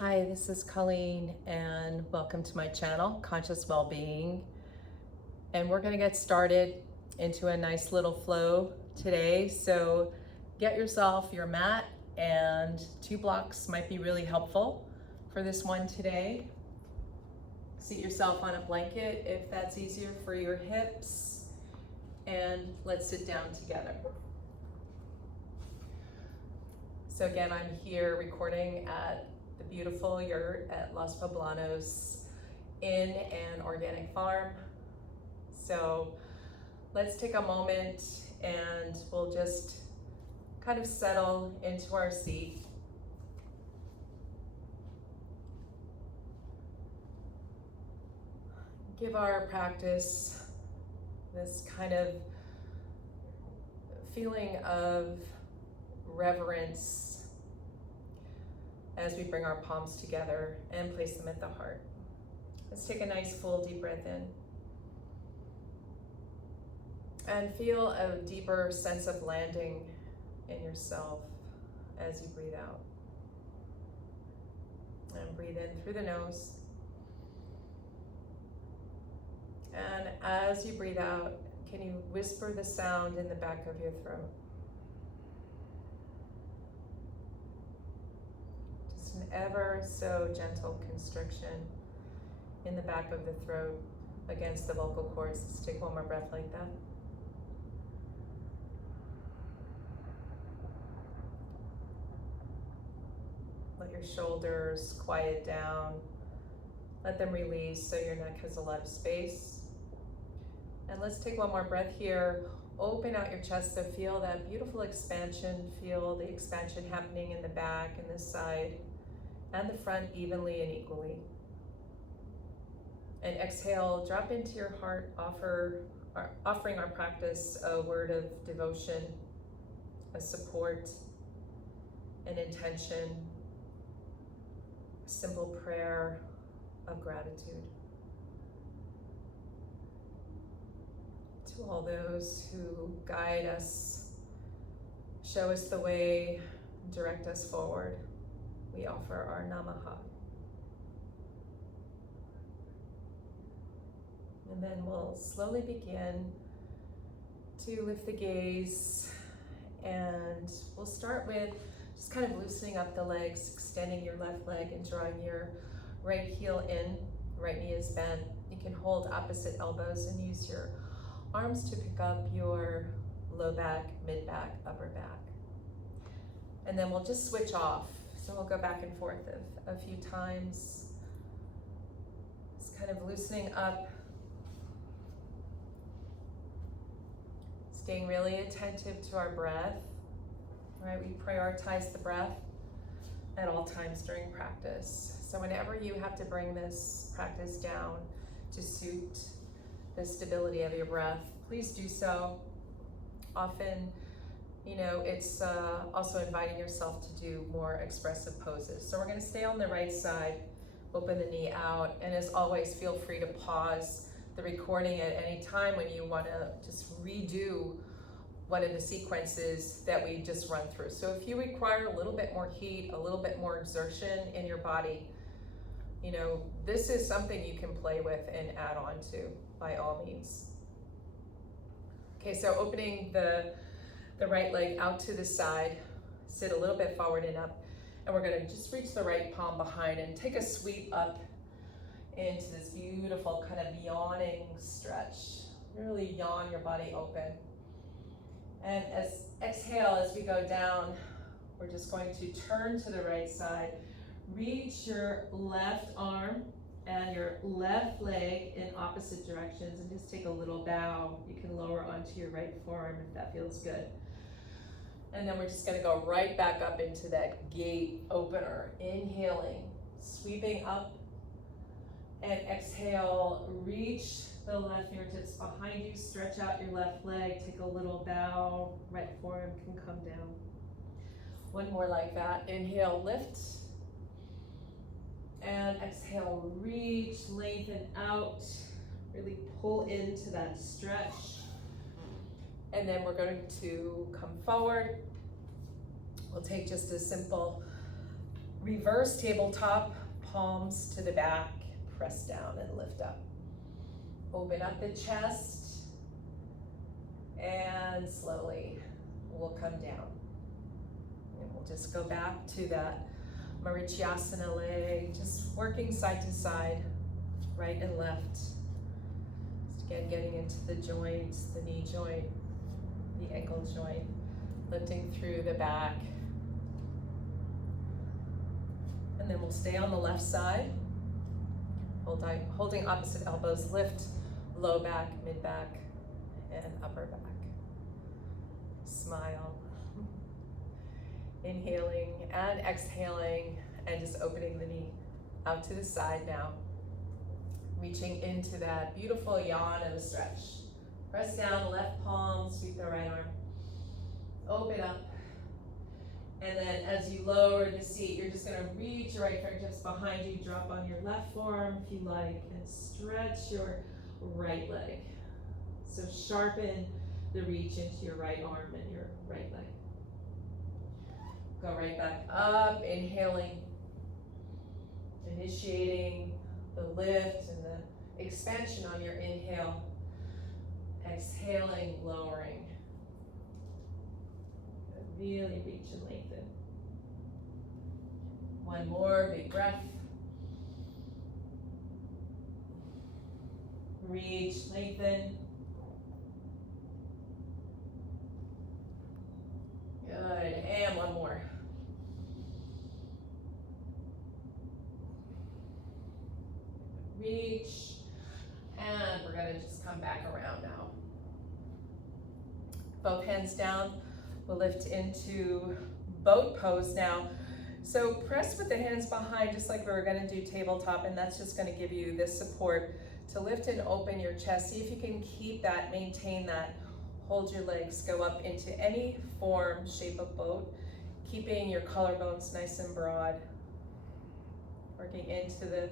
Hi, this is Colleen and welcome to my channel, Conscious Wellbeing. And we're gonna get started into a nice little flow today. So get yourself your mat, and 2 blocks might be really helpful for this one today. Seat yourself on a blanket if that's easier for your hips, and let's sit down together. So again, I'm here recording at the beautiful yurt at Los Poblanos in an organic farm. So let's take a moment and we'll just kind of settle into our seat. Give our practice this kind of feeling of reverence as we bring our palms together and place them at the heart. Let's take a nice full deep breath in. And feel a deeper sense of landing in yourself as you breathe out. And breathe in through the nose. And as you breathe out, can you whisper the sound in the back of your throat? Just an ever so gentle constriction in the back of the throat against the vocal cords. Let's take one more breath like that. Let your shoulders quiet down. Let them release so your neck has a lot of space. And let's take one more breath here. Open out your chest, so feel that beautiful expansion. Feel the expansion happening in the back and the side and the front evenly and equally. And exhale, drop into your heart, offering our practice a word of devotion, a support, an intention, a simple prayer of gratitude. To all those who guide us, show us the way, direct us forward, we offer our namaha. And then we'll slowly begin to lift the gaze, and we'll start with just kind of loosening up the legs, extending your left leg and drawing your right heel in, right knee is bent. You can hold opposite elbows and use your arms to pick up your low back, mid back, upper back. And then we'll just switch off. So we'll go back and forth a few times. Just kind of loosening up. Staying really attentive to our breath. All right, we prioritize the breath at all times during practice. So whenever you have to bring this practice down to suit the stability of your breath, please do so. Often, it's also inviting yourself to do more expressive poses. So we're going to stay on the right side, open the knee out, and as always, feel free to pause the recording at any time when you want to just redo one of the sequences that we just run through. So if you require a little bit more heat, a little bit more exertion in your body, this is something you can play with and add on to by all means. Okay, so opening the right leg out to the side, sit a little bit forward and up, and we're gonna just reach the right palm behind and take a sweep up into this beautiful kind of yawning stretch. Really yawn your body open. And as exhale, as we go down, we're just going to turn to the right side, reach your left arm and your left leg in opposite directions, and just take a little bow. You can lower onto your right forearm if that feels good. And then we're just gonna go right back up into that gate opener. Inhaling, sweeping up, and exhale, reach the left fingertips behind you, stretch out your left leg, take a little bow, right forearm can come down. One more like that. Inhale, lift. And exhale, reach, lengthen out, really pull into that stretch. And then we're going to come forward. We'll take just a simple Reverse tabletop, palms to the back, press down and lift up. Open up the chest, and slowly we'll come down. And we'll just go back to that Marityasana leg, just working side to side, right and left. Just again, getting into the joints, the knee joint, the ankle joint, lifting through the back. And then we'll stay on the left side, holding opposite elbows, lift low back, mid back, and upper back. Smile. Inhaling and exhaling, and just opening the knee out to the side now. Reaching into that beautiful yawn and a stretch. Press down the left palm, sweep the right arm. Open up. And then as you lower the seat, you're just gonna reach your right fingertips behind you, drop on your left forearm if you like, and stretch your right leg. So sharpen the reach into your right arm and your right leg. Go right back up, inhaling, initiating the lift and the expansion on your inhale. Exhaling, lowering. Really reach and lengthen. One more big breath. Reach, lengthen. Good, and one more. Reach, and we're gonna just come back around now. Both hands down, we'll lift into boat pose now. So press with the hands behind, just like we were gonna do tabletop, and that's just gonna give you this support to lift and open your chest. See if you can keep that, maintain that. Hold your legs, go up into any form, shape of boat, keeping your collarbones nice and broad. Working into the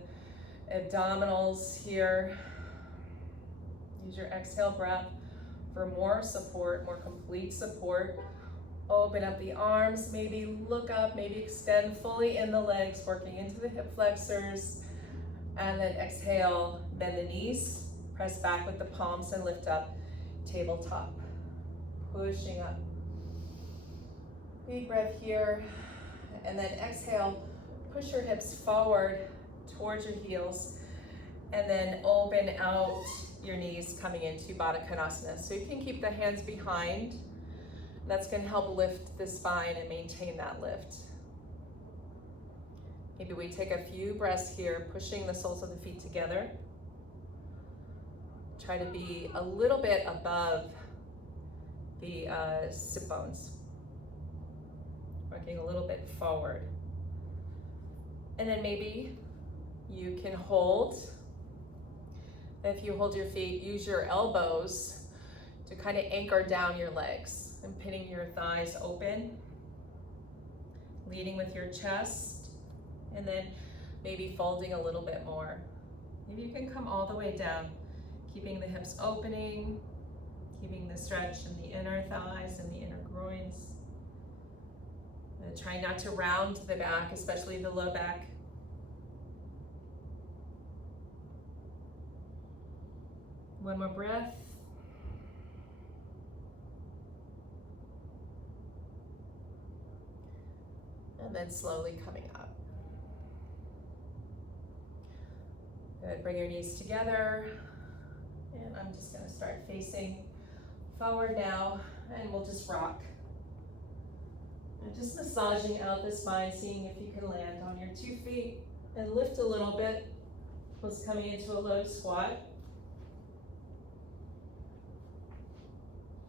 abdominals here. Use your exhale breath for more support, more complete support. Open up the arms, maybe look up, maybe extend fully in the legs, working into the hip flexors. And then exhale, bend the knees, press back with the palms and lift up, tabletop. Pushing up. Big breath here. And then exhale, push your hips forward towards your heels, and then open out your knees coming into Baddha Konasana. So you can keep the hands behind. That's going to help lift the spine and maintain that lift. Maybe we take a few breaths here, pushing the soles of the feet together. Try to be a little bit above the sit bones. Working a little bit forward. And then maybe you can hold. If you hold your feet, use your elbows to kind of anchor down your legs and pinning your thighs open. Leading with your chest, and then maybe folding a little bit more. Maybe you can come all the way down, keeping the hips opening, keeping the stretch in the inner thighs and the inner groins. And try not to round the back, especially the low back. One more breath. And then slowly coming up. Good, bring your knees together. And I'm just gonna start facing forward now, and we'll just rock. And just massaging out the spine, seeing if you can land on your 2 feet and lift a little bit. Plus coming into a low squat.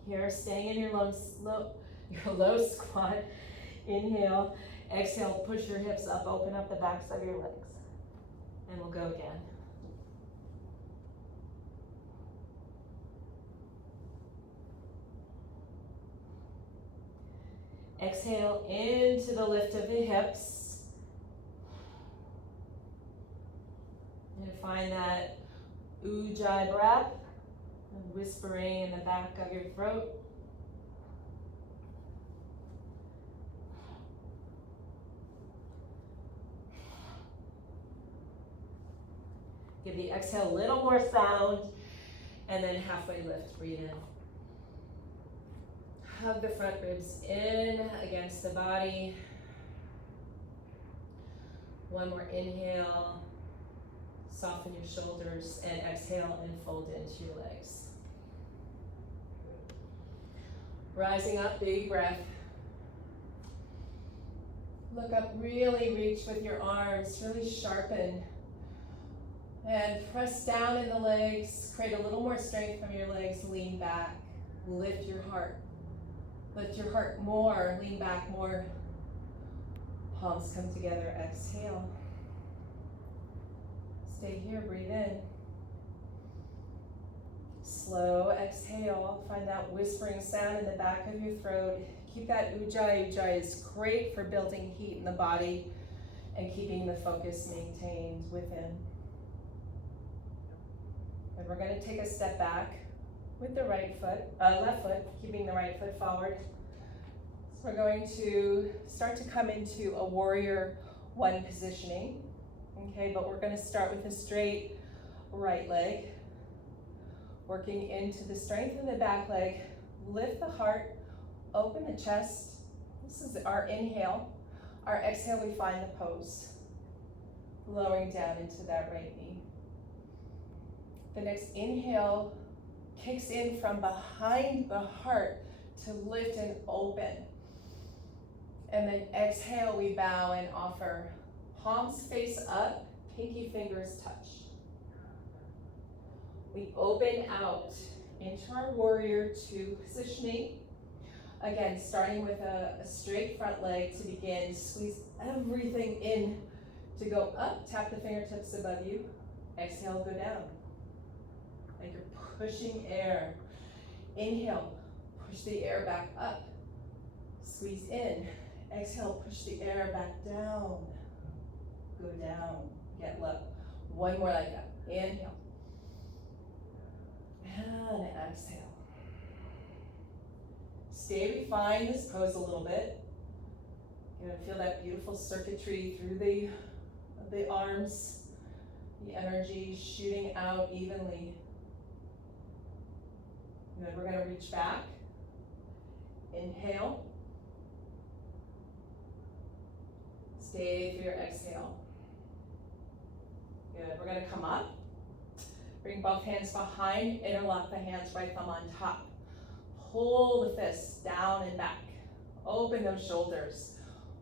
Here, staying in your low squat. Inhale, exhale, push your hips up, open up the backs of your legs. And we'll go again. Exhale into the lift of the hips. And find that ujjayi breath, and whispering in the back of your throat. Give the exhale a little more sound, and then halfway lift, breathe in. Hug the front ribs in against the body. One more inhale, soften your shoulders, and exhale and fold into your legs. Rising up, big breath. Look up, really reach with your arms, really sharpen. And press down in the legs, create a little more strength from your legs, lean back, lift your heart. Lift your heart more, lean back more. Palms come together, exhale. Stay here, breathe in. Slow exhale, find that whispering sound in the back of your throat. Keep that ujjayi. Ujjayi is great for building heat in the body and keeping the focus maintained within. And we're going to take a step back with the left foot, keeping the right foot forward. So we're going to start to come into a warrior one positioning. Okay, but we're going to start with a straight right leg. Working into the strength in the back leg. Lift the heart, open the chest. This is our inhale. Our exhale, we find the pose. Lowering down into that right knee. The next inhale kicks in from behind the heart to lift and open. And then exhale, we bow and offer. Palms face up, pinky fingers touch. We open out into our warrior two positioning. Again, starting with a straight front leg to begin. Squeeze everything in to go up. Tap the fingertips above you. Exhale, go down. Like you're pushing air. Inhale, push the air back up. Squeeze in. Exhale, push the air back down. Go down, get low. One more like that. Inhale. And exhale. Stay refine this pose a little bit. You're gonna feel that beautiful circuitry through the arms, the energy shooting out evenly. And then we're gonna reach back. Inhale. Stay through your exhale. Good, we're gonna come up. Bring both hands behind, interlock the hands, right thumb on top. Pull the fists down and back. Open those shoulders.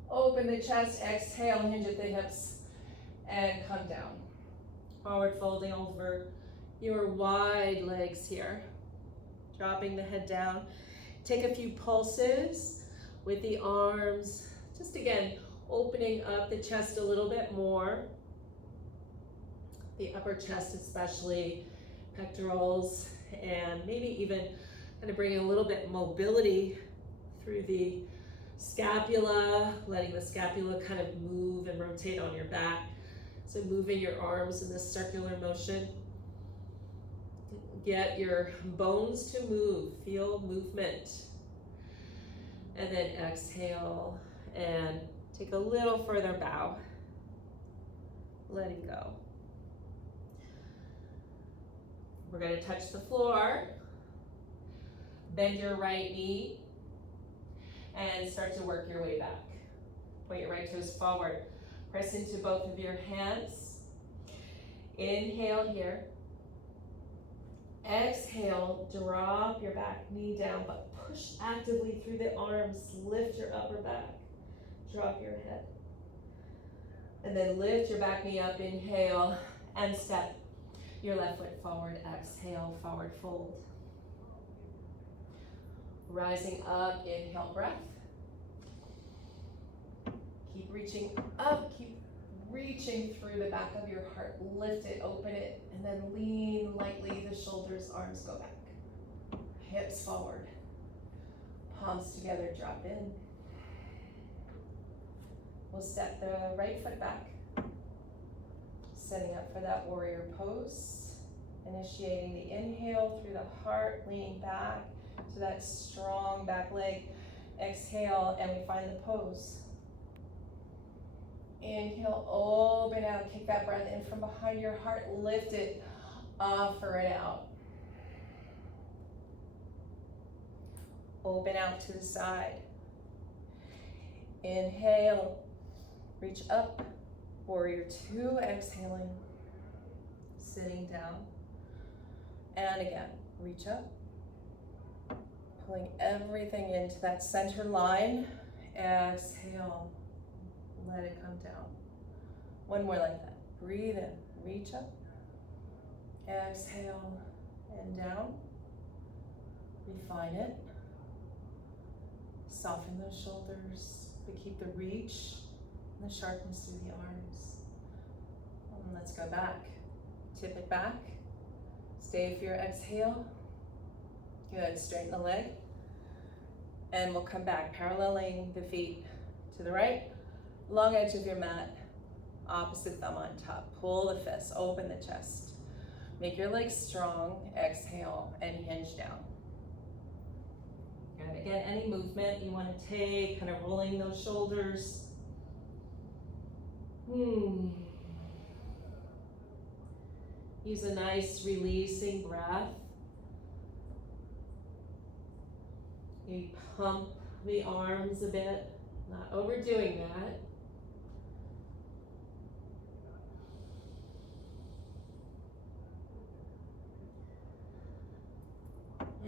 Open the chest, exhale, hinge at the hips, and come down. Forward folding over your wide legs here. Dropping the head down. Take a few pulses with the arms. Just again, opening up the chest a little bit more. The upper chest especially, pectorals, and maybe even kind of bringing a little bit mobility through the scapula, letting the scapula kind of move and rotate on your back. So moving your arms in this circular motion. Get your bones to move, feel movement. And then exhale and take a little further bow. Letting go. We're going to touch the floor. Bend your right knee and start to work your way back. Point your right toes forward. Press into both of your hands. Inhale here. Exhale, drop your back knee down, but push actively through the arms. Lift your upper back. Drop your head. And then lift your back knee up. Inhale and step your left foot forward. Exhale, forward fold. Rising up, inhale, breath. Keep reaching up, keep reaching through the back of your heart. Lift it, open it, and then lean lightly. The shoulders, arms go back. Hips forward. Palms together, drop in. We'll step the right foot back. Setting up for that warrior pose. Initiating the inhale through the heart, leaning back to that strong back leg. Exhale, and we find the pose. Inhale, open out, kick that breath in from behind your heart, lift it, offer it out. Open out to the side. Inhale, reach up, warrior two, exhaling, sitting down. And again, reach up, pulling everything into that center line. Exhale, let it come down. One more like that. Breathe in, reach up, exhale, and down. Refine it. Soften those shoulders, but keep the reach and the sharpness through the arms. And let's go back. Tip it back. Stay for your exhale. Good, straighten the leg. And we'll come back, paralleling the feet to the right. Long edge of your mat, opposite thumb on top. Pull the fists, open the chest. Make your legs strong, exhale, and hinge down. Good, again, any movement you want to take, kind of rolling those shoulders. Use a nice releasing breath. You pump the arms a bit, not overdoing that.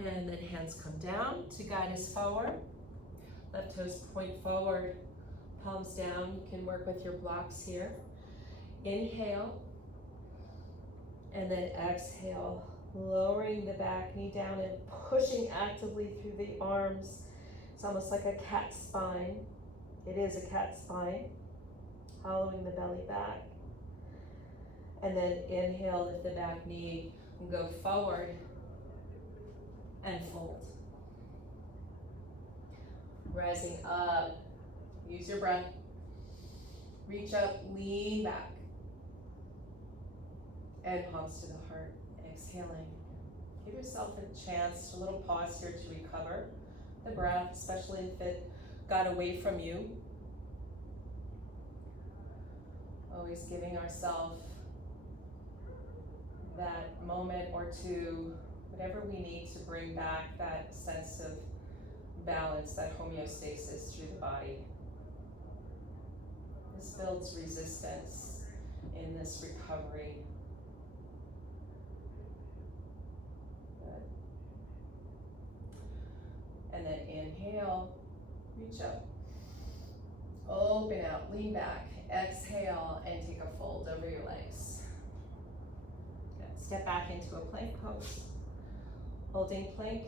And then hands come down to guide us forward. Left toes point forward, palms down. You can work with your blocks here. Inhale, and then exhale, lowering the back knee down and pushing actively through the arms. It's almost like a cat spine. It is a cat spine. Hollowing the belly back. And then inhale, lift the back knee and go forward and fold. Rising up, use your breath. Reach up, lean back. And palms to the heart, exhaling. Give yourself a chance, a little pause here to recover the breath, especially if it got away from you. Always giving ourselves that moment or two, whatever we need to bring back that sense of balance, that homeostasis through the body. This builds resistance in this recovery. Good. And then inhale, reach up, open out, lean back, exhale, and take a fold over your legs. Good. Step back into a plank pose. Holding plank,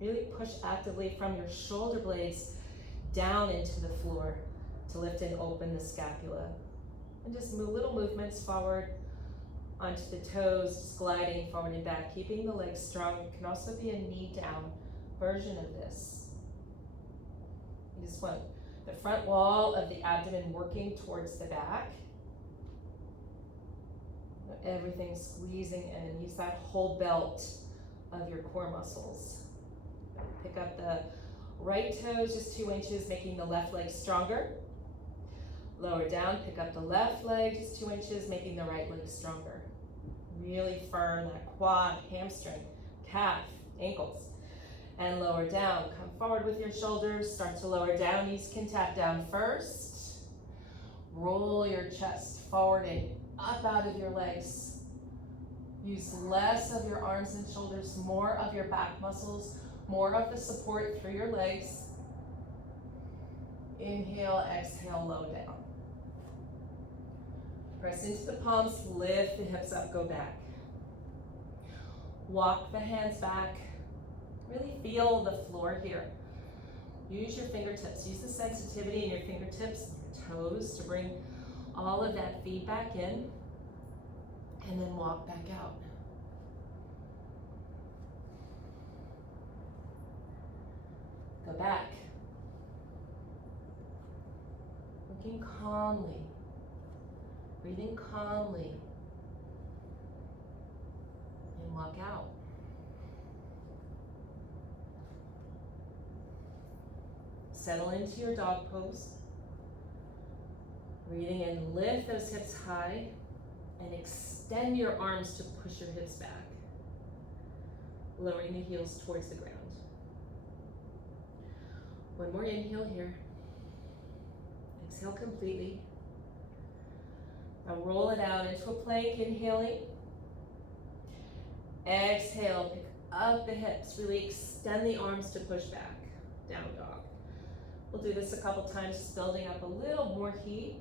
really push actively from your shoulder blades down into the floor to lift and open the scapula. And just move little movements forward onto the toes, just gliding forward and back, keeping the legs strong. It can also be a knee down version of this. You just want the front wall of the abdomen working towards the back. Everything squeezing in. Use that whole belt of your core muscles. Pick up the right toes just 2 inches, making the left leg stronger. Lower down, pick up the left leg just 2 inches, making the right leg stronger. Really firm that quad, hamstring, calf, ankles. And lower down, come forward with your shoulders, start to lower down. Knees can tap down first. Roll your chest forward and up out of your legs. Use less of your arms and shoulders, more of your back muscles, more of the support through your legs. Inhale, exhale, low down. Press into the palms, lift the hips up, go back. Walk the hands back. Really feel the floor here. Use your fingertips. Use the sensitivity in your fingertips and your toes to bring all of that feedback in. And then walk back out. Go back. Looking calmly. Breathing calmly. And walk out. Settle into your dog pose. Breathing in, lift those hips high and extend your arms to push your hips back. Lowering the heels towards the ground. One more inhale here. Exhale completely. Now roll it out into a plank, inhaling. Exhale, pick up the hips, really extend the arms to push back, down dog. We'll do this a couple times, just building up a little more heat.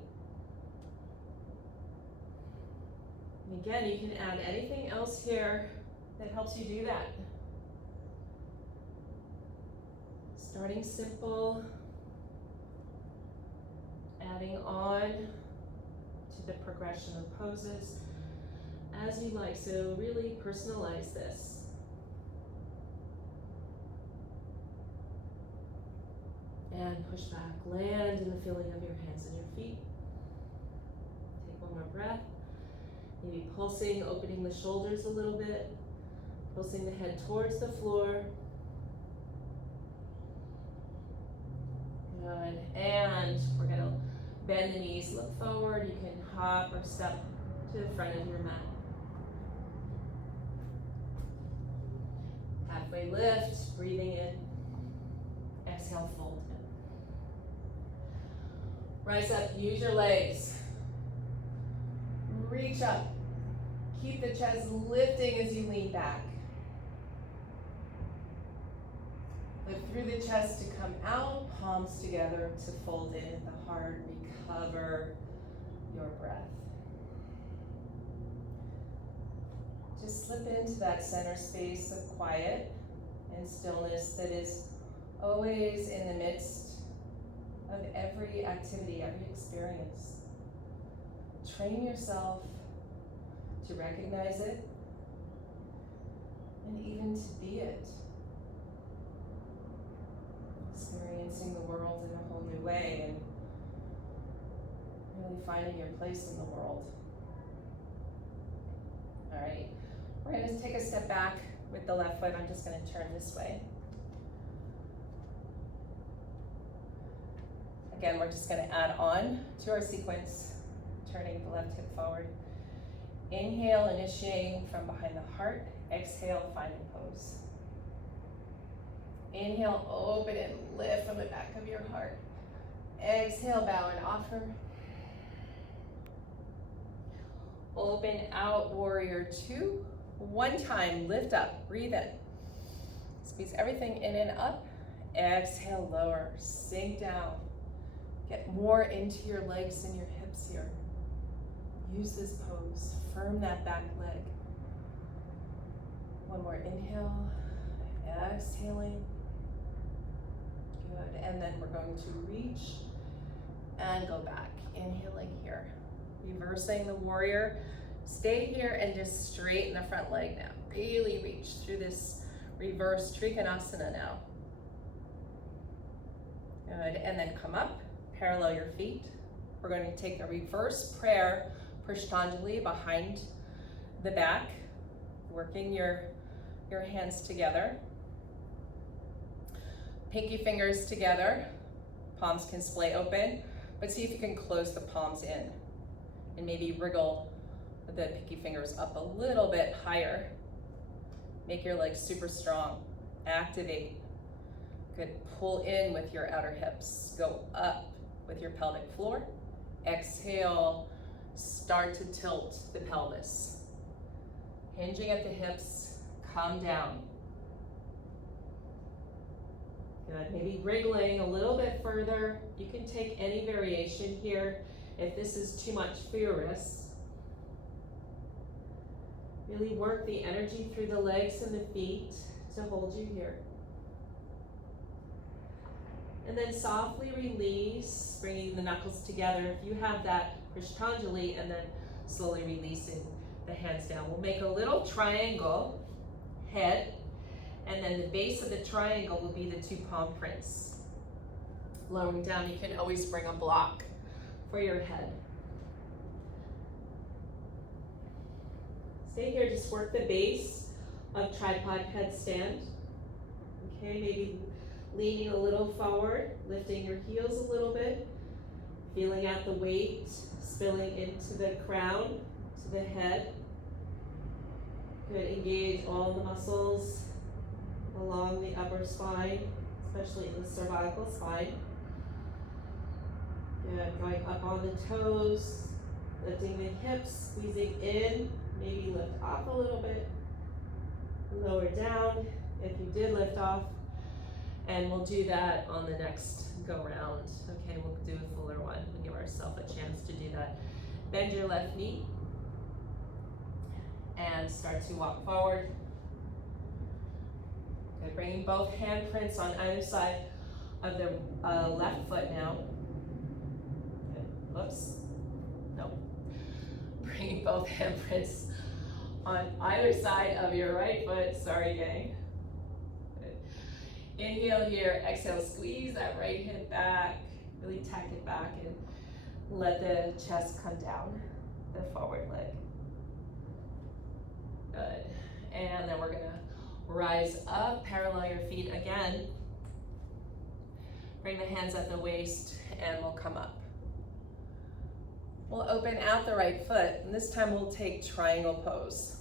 And again, you can add anything else here that helps you do that. Starting simple, adding on to the progression of poses as you like, so really personalize this. And push back, land in the feeling of your hands and your feet. Take one more breath. Maybe pulsing, opening the shoulders a little bit, pulsing the head towards the floor. Good, and we're gonna bend the knees, look forward. You can hop or step to the front of your mat. Halfway lift, breathing in. Exhale, fold in. Rise up, use your legs. Reach up. Keep the chest lifting as you lean back. Lift through the chest to come out, palms together to fold in at the heart. Recover your breath. Just slip into that center space of quiet and stillness that is always in the midst of every activity, every experience. Train yourself to recognize it and even to be it. Experiencing the world in a whole new way and really finding your place in the world. All right, we're going to take a step back with the left foot. I'm just going to turn this way. Again, we're just going to add on to our sequence, turning the left hip forward. Inhale, initiating from behind the heart. Exhale, finding pose. Inhale, open and lift from the back of your heart. Exhale, bow and offer. Open out, warrior two. One time, lift up, breathe in. Squeeze everything in and up. Exhale, lower, sink down. Get more into your legs and your hips here. Use this pose, firm that back leg. One more inhale, exhaling. Good, and then we're going to reach and go back. Inhaling here, reversing the warrior. Stay here and just straighten the front leg now. Really reach through this reverse Trikonasana now. Good, and then come up, parallel your feet. We're going to take a reverse prayer, Prishtanjali, behind the back, working your hands together. Pinky fingers together, palms can splay open, but see if you can close the palms in and maybe wriggle the pinky fingers up a little bit higher. Make your legs super strong. Activate. Good. Pull in with your outer hips. Go up with your pelvic floor. Exhale. Start to tilt the pelvis. Hinging at the hips. Come down. Good. Maybe wriggling a little bit further. You can take any variation here if this is too much for your wrists. Really work the energy through the legs and the feet to hold you here. And then softly release, bringing the knuckles together. If you have that Prishtanjali, and then slowly releasing the hands down. We'll make a little triangle head, and then the base of the triangle will be the two palm prints. Lowering down, you can always bring a block for your head. Stay here, just work the base of Tripod Headstand. Okay, maybe leaning a little forward, lifting your heels a little bit, feeling out at the weight, spilling into the crown, to the head. Good, engage all the muscles along the upper spine, especially in the cervical spine. Good, going up on the toes, lifting the hips, squeezing in, maybe lift off a little bit, lower down if you did lift off, and we'll do that on the next go round. Okay, we'll do a fuller one. We'll give ourselves a chance to do that. Bend your left knee and start to walk forward. Good, bringing both handprints on either side of the left foot now. Good. Whoops, no. Bringing both handprints on either side of your right foot. Sorry, gang. Good. Inhale here, exhale, squeeze that right hip back. Really tack it back and let the chest come down the forward leg. Good. And then we're gonna rise up, parallel your feet again. Bring the hands at the waist and we'll come up. We'll open out the right foot, and this time we'll take triangle pose.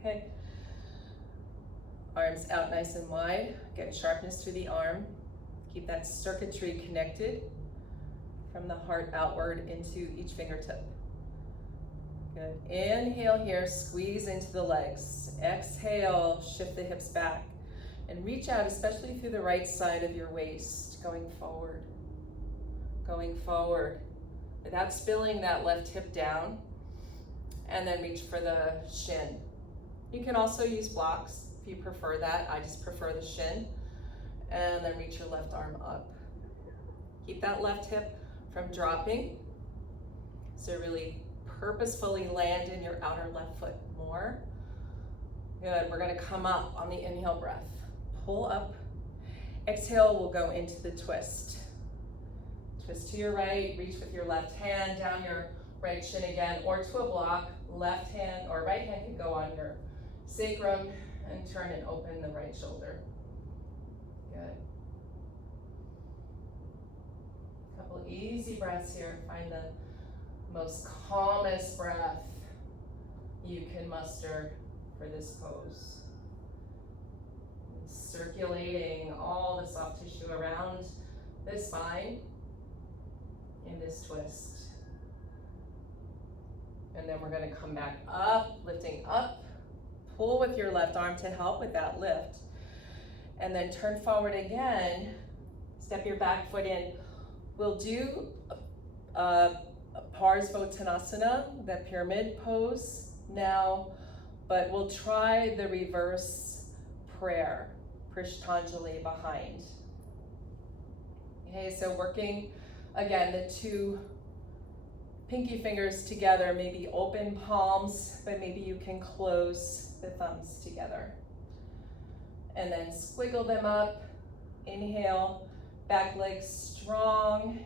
Okay. Arms out nice and wide. Get sharpness through the arm. Keep that circuitry connected from the heart outward into each fingertip. Good. Inhale here, squeeze into the legs. Exhale, shift the hips back. And reach out, especially through the right side of your waist, going forward. Going forward. Without spilling that left hip down, and then reach for the shin. You can also use blocks if you prefer that. I just prefer the shin. And then reach your left arm up. Keep that left hip from dropping. So really purposefully land in your outer left foot more. Good, we're gonna come up on the inhale breath. Pull up. Exhale, we'll go into the twist. Twist to your right, reach with your left hand down your right shin again, or to a block. Left hand or right hand can go on your sacrum and turn and open the right shoulder. Good. Couple easy breaths here. Find the most calmest breath you can muster for this pose. Circulating all the soft tissue around the spine in this twist. And then we're going to come back up, lifting up. Pull with your left arm to help with that lift. And then turn forward again. Step your back foot in. We'll do Bharadvajrasana, that pyramid pose now, but we'll try the reverse prayer, Prishtanjali behind. Okay, so working again, the two pinky fingers together, maybe open palms, but maybe you can close the thumbs together. And then squiggle them up. Inhale, back leg strong.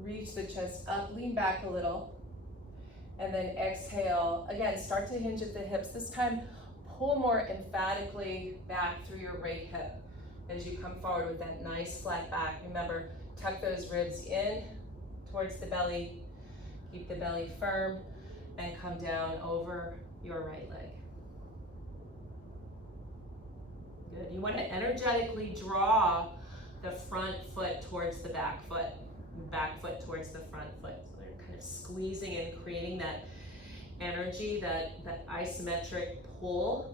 Reach the chest up, lean back a little. And then exhale, again, start to hinge at the hips. This time, pull more emphatically back through your right hip as you come forward with that nice flat back. Remember, tuck those ribs in towards the belly. Keep the belly firm and come down over your right leg. Good. You want to energetically draw the front foot towards the back foot towards the front foot. So they're kind of squeezing and creating that energy, that isometric pull.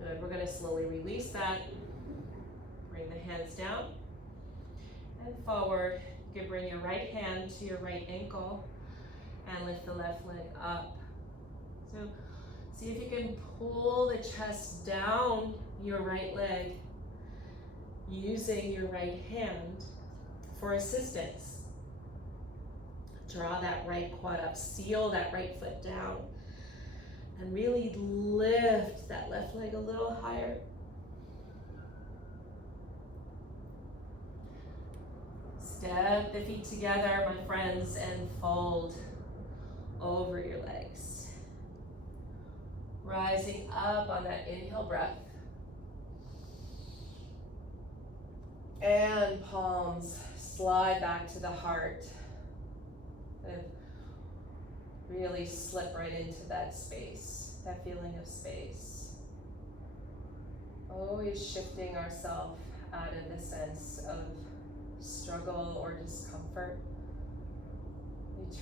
Good. We're going to slowly release that. Bring the hands down and forward. You can bring your right hand to your right ankle and lift the left leg up. So see if you can pull the chest down your right leg using your right hand for assistance. Draw that right quad up, seal that right foot down, and really lift that left leg a little higher. Step the feet together, my friends, and fold over your legs. Rising up on that inhale breath. And palms slide back to the heart. And really slip right into that space, that feeling of space. Always shifting ourselves out of the sense of struggle or discomfort.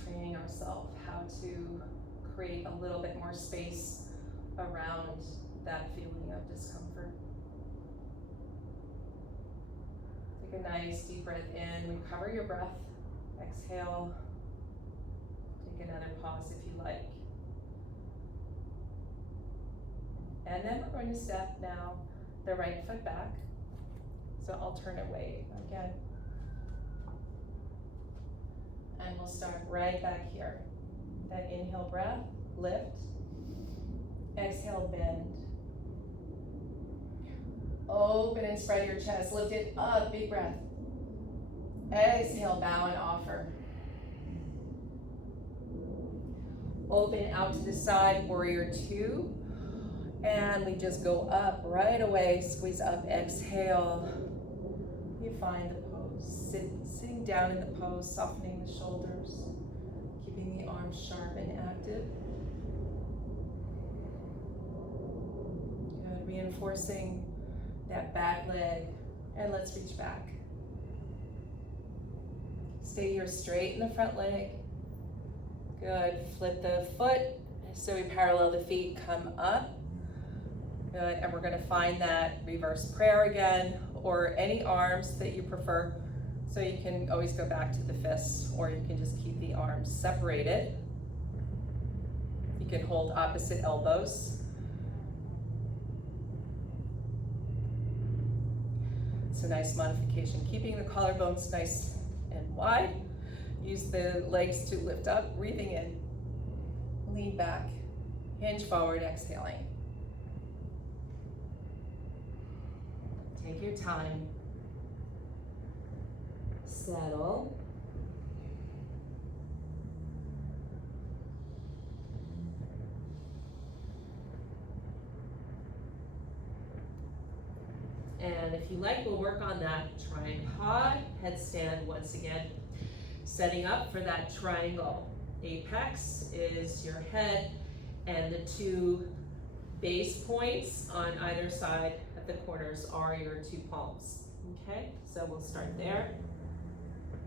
Training ourselves how to create a little bit more space around that feeling of discomfort. Take a nice deep breath in, recover your breath, exhale, take another pause if you like. And then we're going to step now the right foot back, so alternate way again. And we'll start right back here. That inhale breath, lift. Exhale, bend. Open and spread your chest, lift it up, big breath. Exhale, bow and offer. Open out to the side, warrior two. And we just go up right away, squeeze up, exhale. You find the pose, sitting down in the pose, softening the shoulders, keeping the arms sharp and active. Good, reinforcing that back leg, and let's reach back. Stay here straight in the front leg. Good, flip the foot, so we parallel the feet, come up. Good, and we're gonna find that reverse prayer again, or any arms that you prefer. So you can always go back to the fists, or you can just keep the arms separated. You can hold opposite elbows. It's a nice modification. Keeping the collarbones nice and wide. Use the legs to lift up, breathing in. Lean back, hinge forward, exhaling. Take your time. Settle. And if you like, we'll work on that tripod headstand once again. Setting up for that triangle. Apex is your head, and the two base points on either side at the corners are your two palms. Okay, so we'll start there.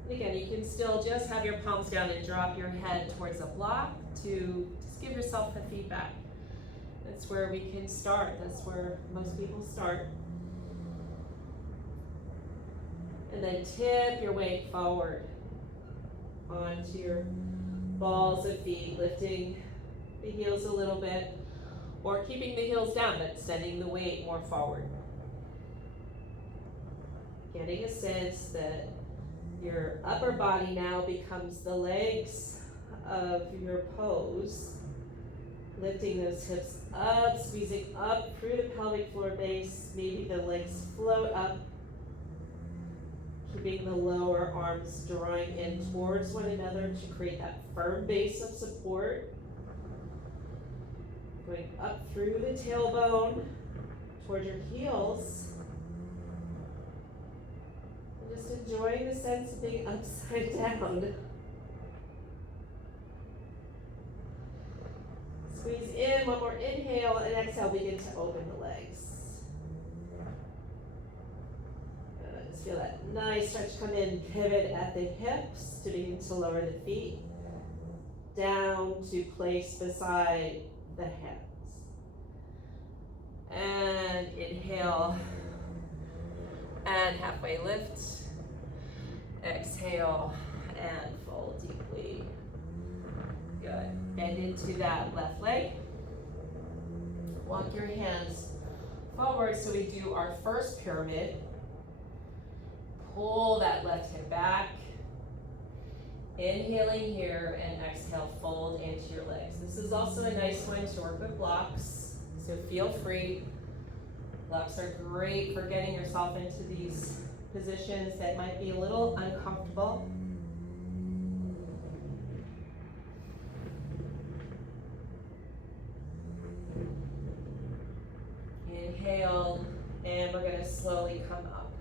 And again, you can still just have your palms down and drop your head towards a block to just give yourself the feedback. That's where we can start. That's where most people start. And then tip your weight forward onto your balls of feet, lifting the heels a little bit, or keeping the heels down, but sending the weight more forward. Getting a sense that your upper body now becomes the legs of your pose. Lifting those hips up, squeezing up through the pelvic floor base. Maybe the legs float up. Keeping the lower arms drawing in towards one another to create that firm base of support. Going up through the tailbone toward your heels. And just enjoying the sense of being upside down. Squeeze in, one more inhale, and exhale, begin to open the legs. Just feel that nice stretch come in, pivot at the hips to begin to lower the feet down to place beside the hands. And inhale, and halfway lift. Exhale, and fold deeply. Good. Bend into that left leg. Walk your hands forward so we do our first pyramid. Pull that left hip back. Inhaling here, and exhale, fold into your legs. This is also a nice one to work with blocks, so feel free. Blocks are great for getting yourself into these positions that might be a little uncomfortable. slowly come up.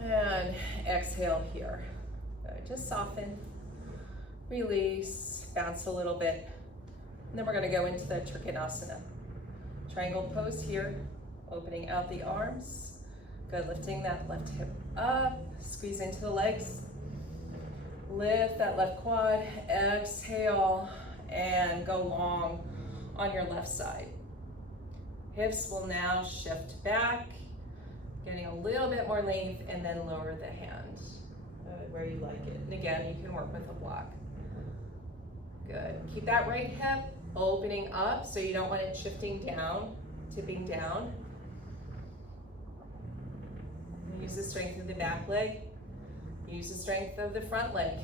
And exhale here. Good. Just soften, release, bounce a little bit. And then we're gonna go into the Trikonasana. Triangle pose here, opening out the arms. Good, lifting that left hip up, squeeze into the legs. Lift that left quad, exhale, and go long on your left side. Hips will now shift back, getting a little bit more length, and then lower the hand where you like it. And again, you can work with a block. Good. Keep that right hip opening up, so you don't want it shifting down, tipping down. Use the strength of the back leg. Use the strength of the front leg.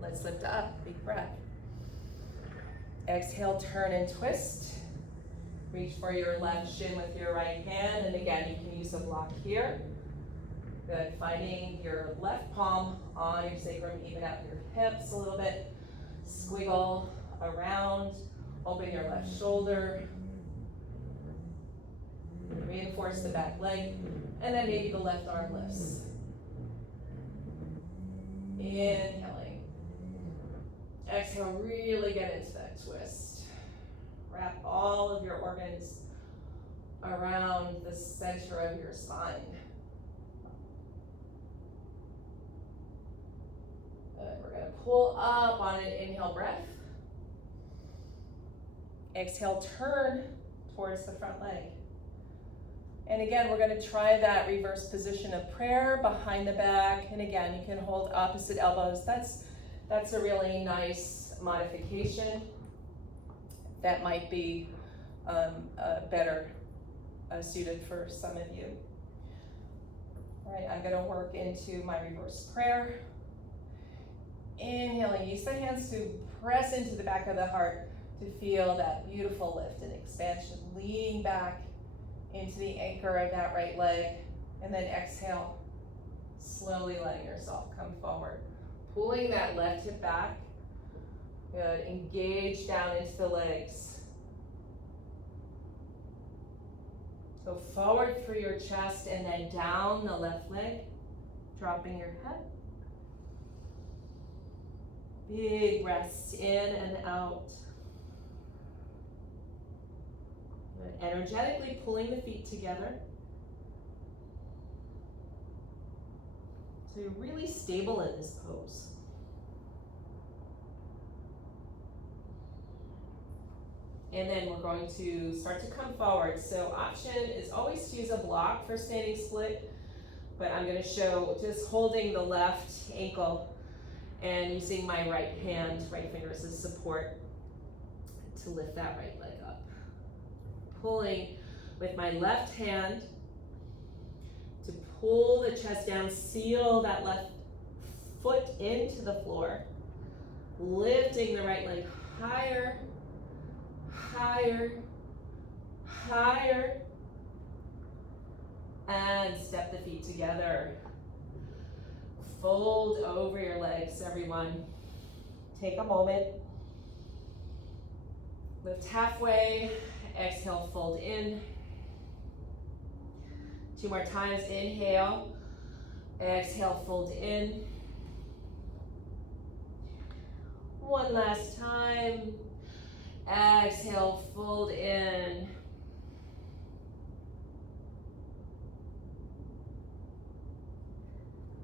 Let's lift up, big breath. Exhale, turn and twist. Reach for your left shin with your right hand, and again, you can use a block here. Good, finding your left palm on your sacrum, even out your hips a little bit. Squiggle around, open your left shoulder. Reinforce the back leg, and then maybe the left arm lifts. Inhaling. Exhale, really get into that twist. Wrap all of your organs around the center of your spine. Good. We're going to pull up on an inhale breath. Exhale, turn towards the front leg. And again, we're going to try that reverse position of prayer behind the back. And again, you can hold opposite elbows. That's a really nice modification. That might be better suited for some of you. All right, I'm going to work into my reverse prayer. Inhaling, use the hands to press into the back of the heart to feel that beautiful lift and expansion, leaning back into the anchor of that right leg, and then exhale, slowly letting yourself come forward. Pulling that left hip back. Good, engage down into the legs. Go forward through your chest and then down the left leg, dropping your head. Big breaths in and out. Energetically pulling the feet together. So you're really stable in this pose. And then we're going to start to come forward. So option is always to use a block for standing split, but I'm going to show just holding the left ankle and using my right hand, right fingers as support to lift that right leg up. Pulling with my left hand to pull the chest down, seal that left foot into the floor, lifting the right leg higher, higher, higher, and step the feet together. Fold over your legs, everyone. Take a moment. Lift halfway. Exhale, fold in. 2 more times, inhale. Exhale, fold in. 1 last time. Exhale, fold in.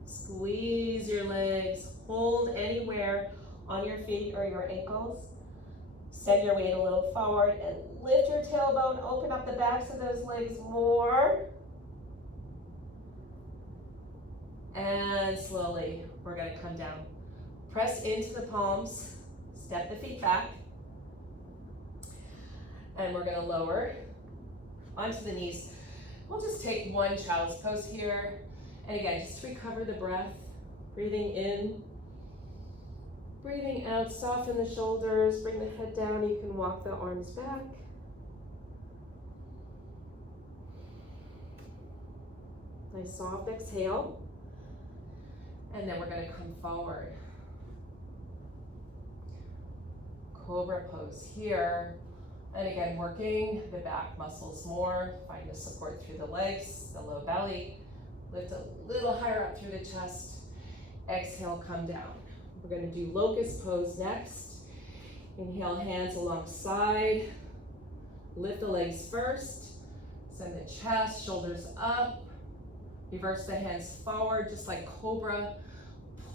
Squeeze your legs. Hold anywhere on your feet or your ankles. Send your weight a little forward and lift your tailbone. Open up the backs of those legs more. And slowly, we're going to come down. Press into the palms. Step the feet back. And we're going to lower onto the knees. We'll just take one child's pose here. And again, just recover the breath. Breathing in. Breathing out, soften the shoulders, bring the head down. You can walk the arms back. Nice soft exhale. And then we're going to come forward. cobra pose here. And again, working the back muscles more. Find the support through the legs, the low belly. Lift a little higher up through the chest. Exhale, come down. We're going to do locust pose next. Inhale, hands alongside. Lift the legs first. Send the chest, shoulders up. Reverse the hands forward, just like cobra.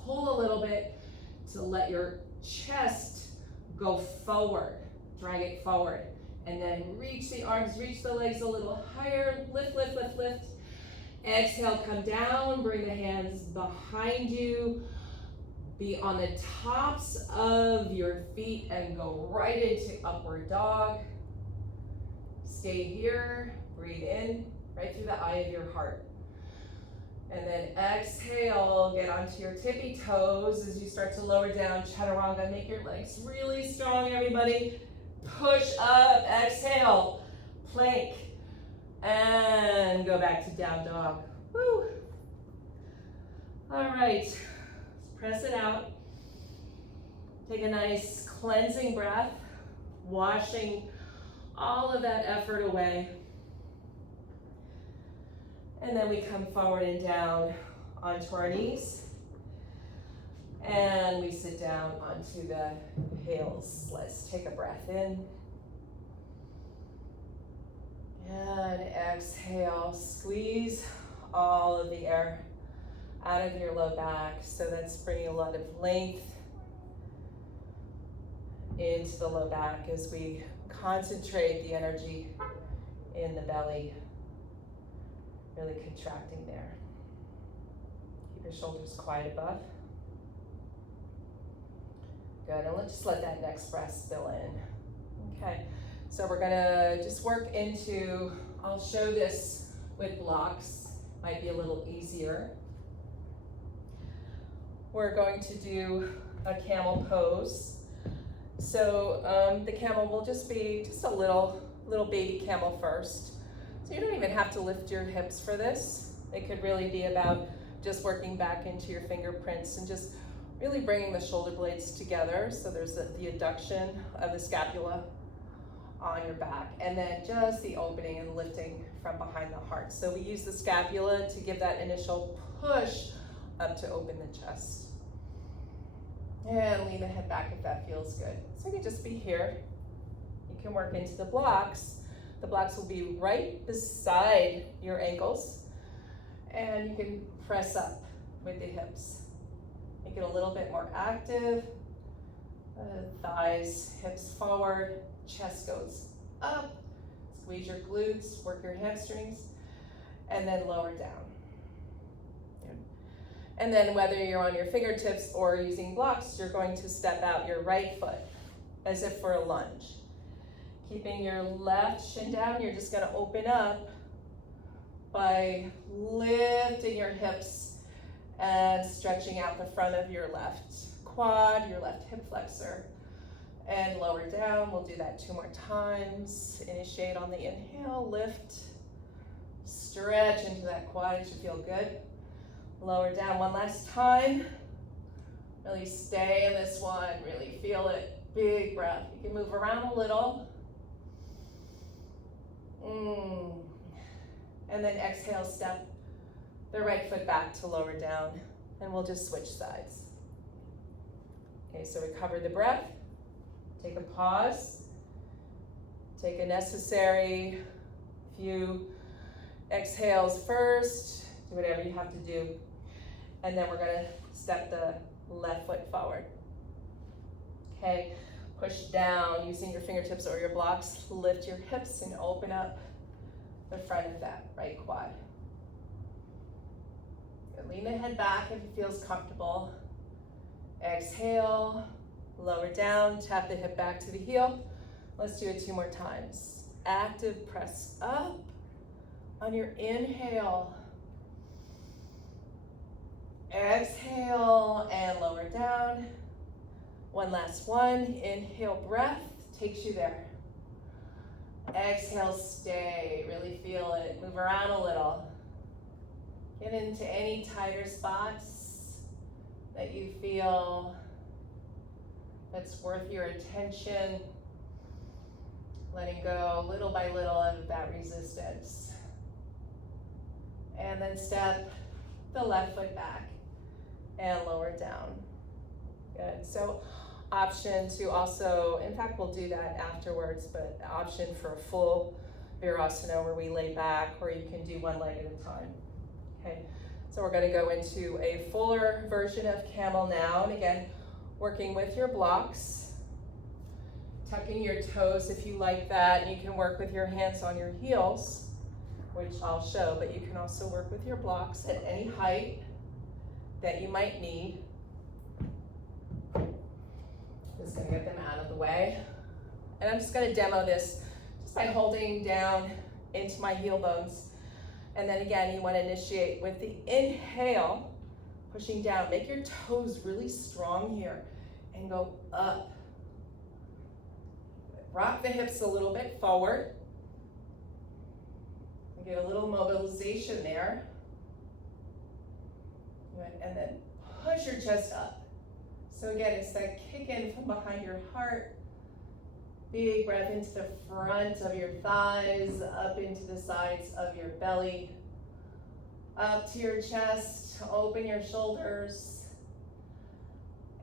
Pull a little bit to let your chest go forward. Drag it forward. And then reach the arms, reach the legs a little higher. Lift, lift, lift, lift. Exhale, come down. Bring the hands behind you. Be on the tops of your feet and go right into upward dog. Stay here. Breathe in, right through the eye of your heart. And then exhale, get onto your tippy toes as you start to lower down, chaturanga. Make your legs really strong, everybody. Push up, exhale, plank, and go back to down dog. Woo. All right, let's press it out. Take a nice cleansing breath, washing all of that effort away. And then we come forward and down onto our knees. And we sit down onto the heels. Let's take a breath in. And exhale, squeeze all of the air out of your low back. So that's bringing a lot of length into the low back as we concentrate the energy in the belly. Really contracting there. Keep your shoulders quiet above. Good, and let's just let that next breath spill in. Okay, so we're gonna just work into, I'll show this with blocks, might be a little easier. We're going to do a camel pose. So the camel will just be just a little baby camel first. So you don't even have to lift your hips for this. It could really be about just working back into your fingerprints and just really bringing the shoulder blades together. So there's the adduction of the scapula on your back, and then just the opening and lifting from behind the heart. So we use the scapula to give that initial push up to open the chest. And lean the head back if that feels good. So you can just be here. You can work into the blocks. The blocks will be right beside your ankles, and you can press up with the hips. Make it a little bit more active. Thighs, hips forward, chest goes up. Squeeze your glutes, work your hamstrings, and then lower down. And then whether you're on your fingertips or using blocks, you're going to step out your right foot as if for a lunge. Keeping your left shin down, you're just gonna open up by lifting your hips and stretching out the front of your left quad, your left hip flexor, and lower down. We'll do that 2 more times. Initiate on the inhale, lift, stretch into that quad, it should feel good. Lower down 1 last time. Really stay in this one, really feel it. Big breath. You can move around a little. And then exhale, step the right foot back to lower down, and we'll just switch sides. Okay, so recover the breath. Take a pause. Take a necessary few exhales first. Do whatever you have to do. And then we're gonna step the left foot forward. Okay, push down using your fingertips or your blocks. Lift your hips and open up the front of that right quad. Lean the head back if it feels comfortable. Exhale, lower down, tap the hip back to the heel. Let's do it 2 more times. Active press up on your inhale. Exhale and lower down. 1 last one. Inhale, breath takes you there. Exhale, stay. Really feel it. Move around a little. Get into any tighter spots that you feel that's worth your attention. Letting go little by little of that resistance. And then step the left foot back and lower down. Good. So option to also, in fact, we'll do that afterwards, but option for a full Virasana where we lay back, or you can do one leg at a time. Okay. So we're going to go into a fuller version of Camel now. And again, working with your blocks. Tucking your toes if you like that, and you can work with your hands on your heels, which I'll show, but you can also work with your blocks at any height that you might need. Just gonna get them out of the way. And I'm just gonna demo this just by holding down into my heel bones. And then again, you wanna initiate with the inhale, pushing down. Make your toes really strong here and go up. Rock the hips a little bit forward. Get a little mobilization there. And then push your chest up. So again, it's that kick in from behind your heart. Big breath into the front of your thighs, up into the sides of your belly. Up to your chest, open your shoulders.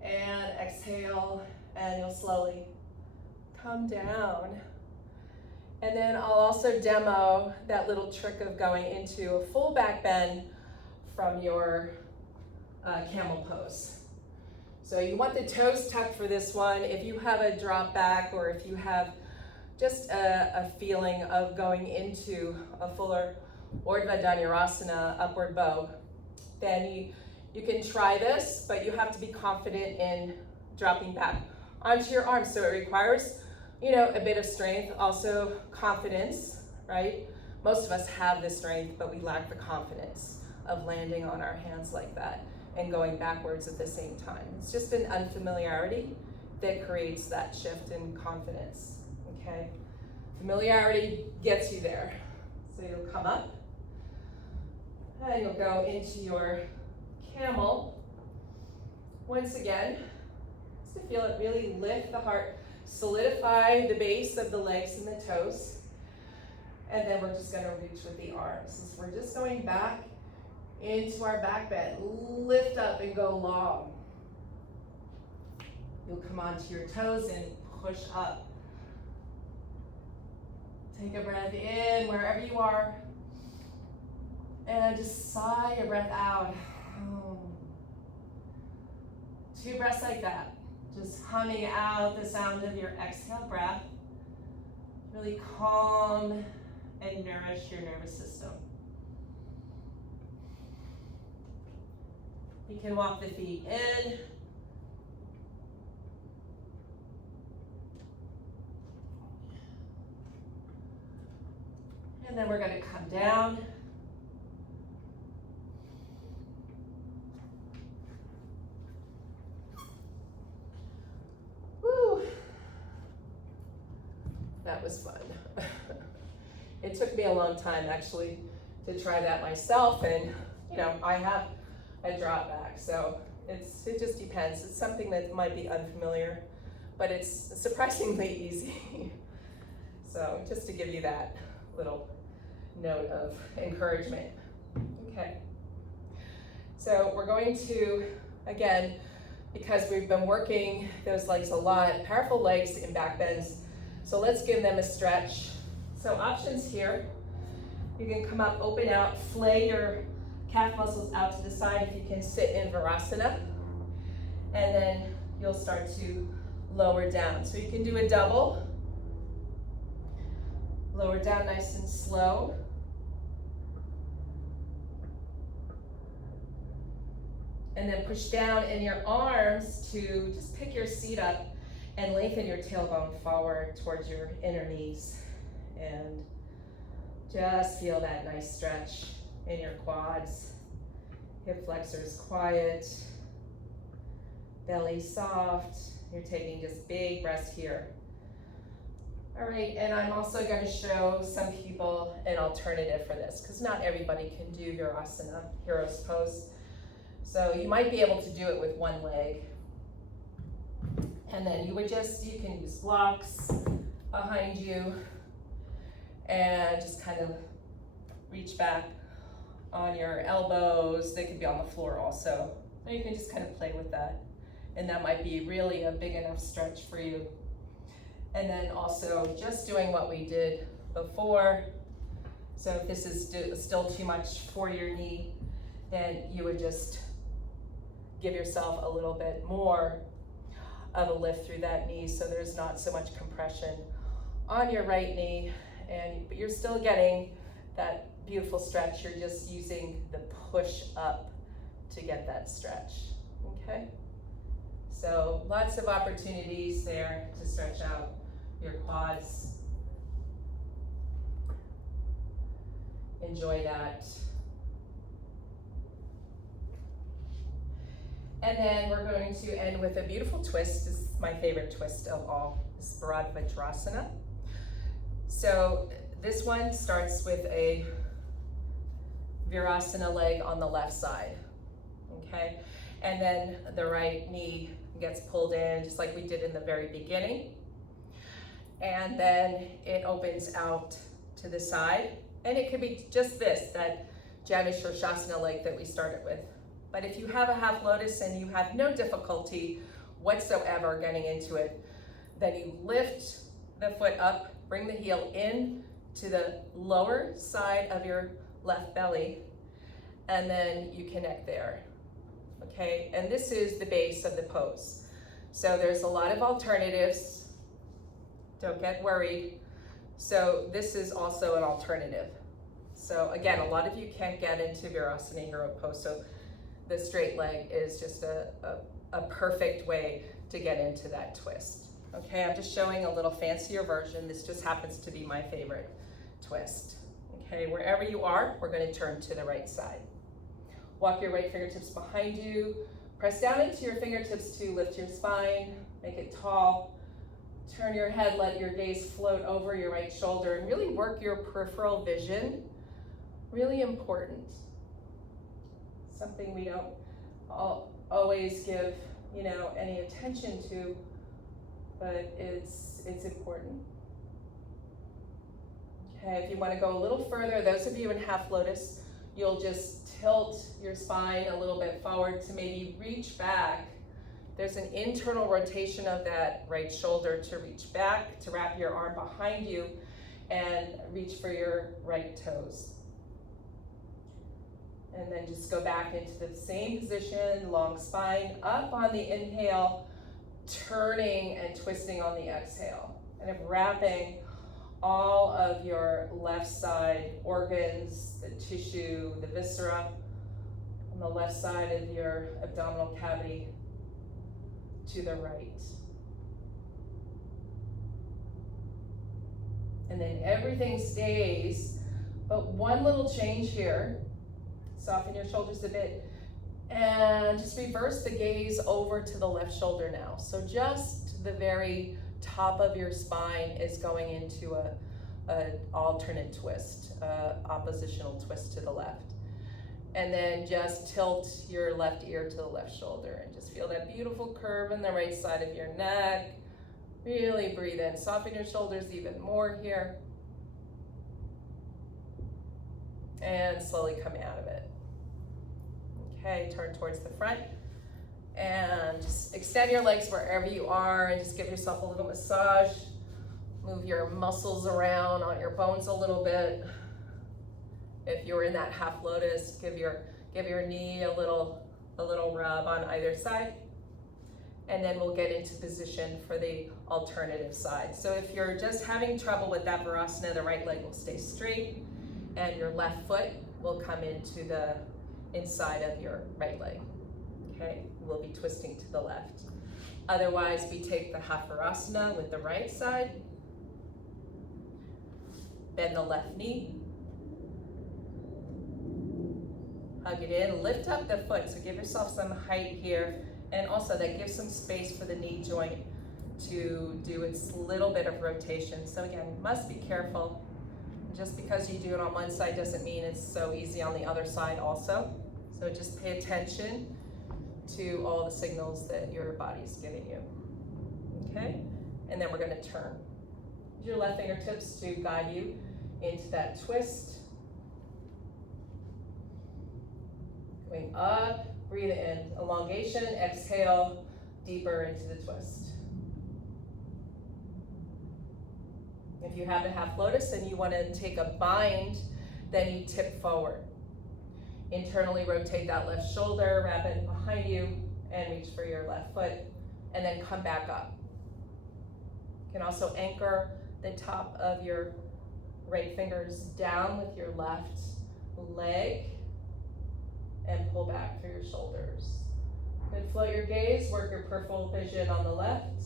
And exhale, and you'll slowly come down. And then I'll also demo that little trick of going into a full back bend from your camel pose. So you want the toes tucked for this one. If you have a drop back, or if you have just a feeling of going into a fuller Urdhva Dhanurasana upward bow, then you can try this, but you have to be confident in dropping back onto your arms. So it requires, a bit of strength, also confidence, right? Most of us have the strength, but we lack the confidence of landing on our hands like that and going backwards at the same time. It's just an unfamiliarity that creates that shift in confidence, okay? Familiarity gets you there. So you'll come up, and you'll go into your camel. Once again, just to feel it really lift the heart, solidify the base of the legs and the toes. And then we're just going to reach with the arms. We're just going back into our back bend. Lift up and go long. You'll come onto your toes and push up. Take a breath in wherever you are. And just sigh your breath out. 2 breaths like that. Just humming out the sound of your exhale breath. Really calm and nourish your nervous system. You can walk the feet in. And then we're going to come down. That was fun. It took me a long time actually to try that myself, and I have a drop back, so it just depends. It's something that might be unfamiliar, but it's surprisingly easy. So just to give you that little note of encouragement. Okay. So we're going to, again, because we've been working those legs a lot, powerful legs in back bends. So let's give them a stretch. So options here, you can come up, open out, flay your calf muscles out to the side if you can sit in Virasana. And then you'll start to lower down. So you can do a double. Lower down nice and slow. And then push down in your arms to just pick your seat up and lengthen your tailbone forward towards your inner knees. And just feel that nice stretch in your quads. Hip flexors quiet. Belly soft. You're taking just big breaths here. All right, and I'm also going to show some people an alternative for this, because not everybody can do Virasana, hero's pose. So you might be able to do it with one leg. And then you can use blocks behind you and just kind of reach back on your elbows. They could be on the floor also. Or you can just kind of play with that. And that might be really a big enough stretch for you. And then also just doing what we did before. So if this is still too much for your knee, then you would just give yourself a little bit more of a lift through that knee so there's not so much compression on your right knee, but you're still getting that beautiful stretch. You're just using the push up to get that stretch, okay? So lots of opportunities there to stretch out your quads. Enjoy that. And then we're going to end with a beautiful twist. This is my favorite twist of all. This is Bharadvajrasana. So this one starts with a Virasana leg on the left side, okay? And then the right knee gets pulled in just like we did in the very beginning. And then it opens out to the side. And it could be just this, that Dhanurasana leg that we started with. But if you have a half lotus and you have no difficulty whatsoever getting into it, then you lift the foot up, bring the heel in to the lower side of your left belly, and then you connect there, okay? And this is the base of the pose. So there's a lot of alternatives. Don't get worried. So this is also an alternative. So again, a lot of you can't get into Virasana hero pose, so the straight leg is just a perfect way to get into that twist. Okay, I'm just showing a little fancier version. This just happens to be my favorite twist. Okay, wherever you are, we're going to turn to the right side. Walk your right fingertips behind you. Press down into your fingertips to lift your spine, make it tall. Turn your head, let your gaze float over your right shoulder, and really work your peripheral vision. Really important. Something we don't always give, any attention to, but it's important. Okay, if you want to go a little further, those of you in half lotus, you'll just tilt your spine a little bit forward to maybe reach back. There's an internal rotation of that right shoulder to reach back, to wrap your arm behind you and reach for your right toes. And then just go back into the same position, long spine, up on the inhale, turning and twisting on the exhale. Kind of wrapping all of your left side organs, the tissue, the viscera, on the left side of your abdominal cavity to the right. And then everything stays, but one little change here. Soften your shoulders a bit and just reverse the gaze over to the left shoulder now. So just the very top of your spine is going into an alternate twist, oppositional twist to the left. And then just tilt your left ear to the left shoulder and just feel that beautiful curve in the right side of your neck. Really breathe in, soften your shoulders even more here. And slowly come out of it. Okay, turn towards the front and just extend your legs wherever you are and just give yourself a little massage. Move your muscles around on your bones a little bit. If you're in that half lotus, give your knee a little rub on either side. And then we'll get into position for the alternative side. So if you're just having trouble with that Virasana, the right leg will stay straight and your left foot will come into the inside of your right leg. Okay, we'll be twisting to the left. Otherwise, we take the half Virasana with the right side, bend the left knee, hug it in, lift up the foot, so give yourself some height here, and also that gives some space for the knee joint to do its little bit of rotation. So again, you must be careful. Just because you do it on one side doesn't mean it's so easy on the other side also. So just pay attention to all the signals that your body's giving you. okay? And then we're gonna turn. Use your left fingertips to guide you into that twist. Going up, breathe in, elongation, exhale, deeper into the twist. If you have a half lotus and you want to take a bind, then you tip forward. Internally rotate that left shoulder, wrap it behind you, and reach for your left foot, and then come back up. You can also anchor the top of your right fingers down with your left leg and pull back through your shoulders. Good, float your gaze, work your peripheral vision on the left.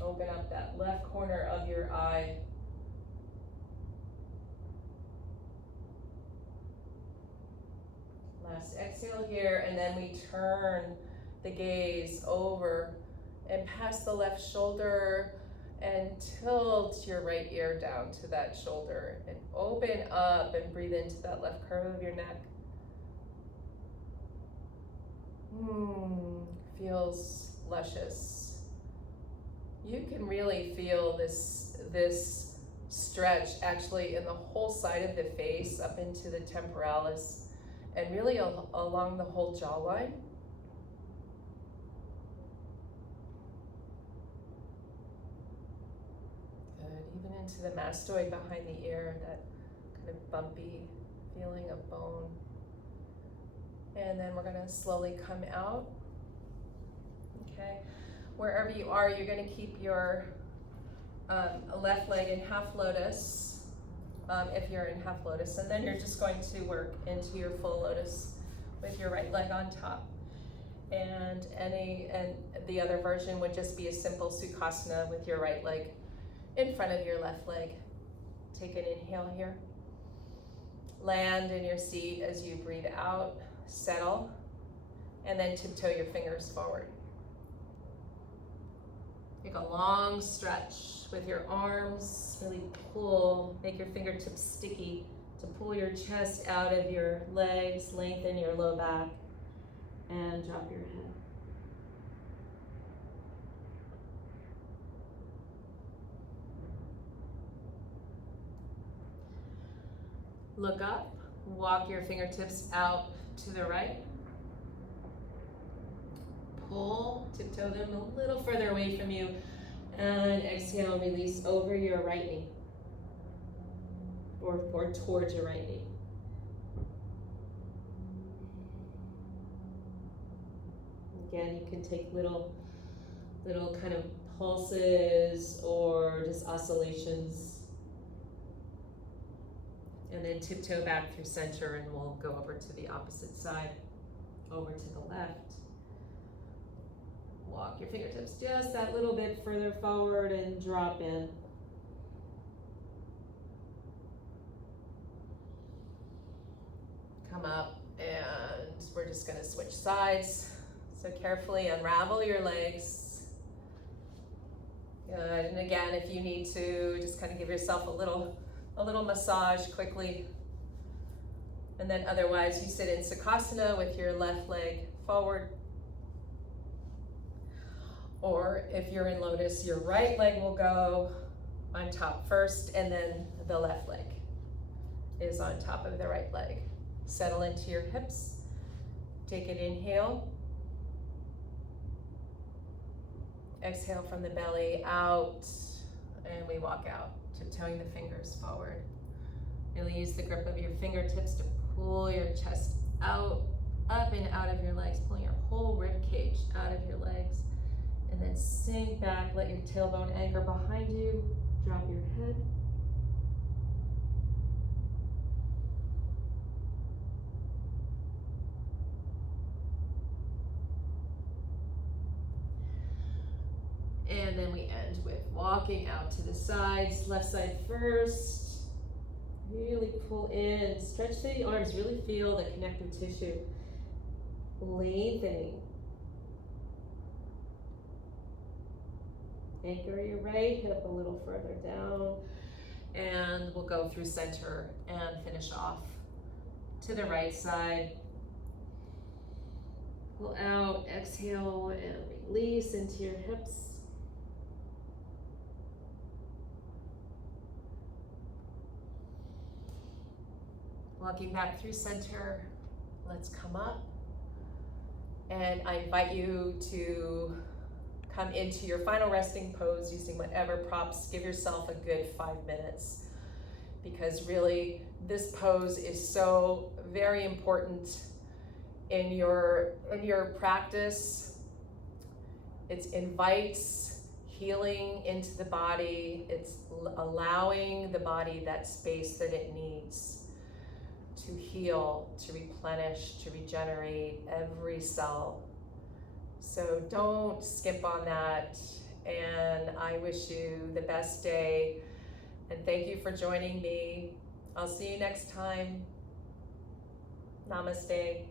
Open up that left corner of your eye. Last exhale here, and then we turn the gaze over and past the left shoulder and tilt your right ear down to that shoulder and open up and breathe into that left curve of your neck. Feels luscious. You can really feel this stretch actually in the whole side of the face up into the temporalis and really along the whole jawline. Good, even into the mastoid behind the ear, that kind of bumpy feeling of bone. And then we're gonna slowly come out. Okay, wherever you are, you're gonna keep your left leg in half lotus, if you're in half lotus, and then you're just going to work into your full lotus with your right leg on top. And the other version would just be a simple Sukhasana with your right leg in front of your left leg. Take an inhale here. Land in your seat as you breathe out, settle, and then tiptoe your fingers forward. Take a long stretch with your arms, really pull, make your fingertips sticky to pull your chest out of your legs, lengthen your low back, and drop your head. Look up, walk your fingertips out to the right. Pull, tiptoe them a little further away from you, and exhale, release over your right knee, or towards your right knee. Again, you can take little kind of pulses or just oscillations, and then tiptoe back through center, and we'll go over to the opposite side, over to the left. Walk your fingertips just that little bit further forward and drop in. Come up, and we're just gonna switch sides. So carefully unravel your legs. Good, and again, if you need to, just kind of give yourself a little massage quickly. And then otherwise, you sit in Sukhasana with your left leg forward. Or if you're in lotus, your right leg will go on top first, and then the left leg is on top of the right leg. Settle into your hips. Take an inhale. Exhale from the belly out, and we walk out, tiptoeing the fingers forward. Really use the grip of your fingertips to pull your chest out, up and out of your legs, pulling your whole rib cage out of your legs. And then sink back, let your tailbone anchor behind you, drop your head. And then we end with walking out to the sides, left side first. Really pull in, stretch the arms, really feel the connective tissue lengthening. Anchor your right hip a little further down, and we'll go through center and finish off to the right side. Pull out, exhale, and release into your hips. Walking back through center, let's come up. And I invite you to come into your final resting pose using whatever props. Give yourself a good 5 minutes, because really this pose is so very important in your practice. It invites healing into the body. It's allowing the body that space that it needs to heal, to replenish, to regenerate every cell. So don't skip on that. And I wish you the best day. And thank you for joining me. I'll see you next time. Namaste.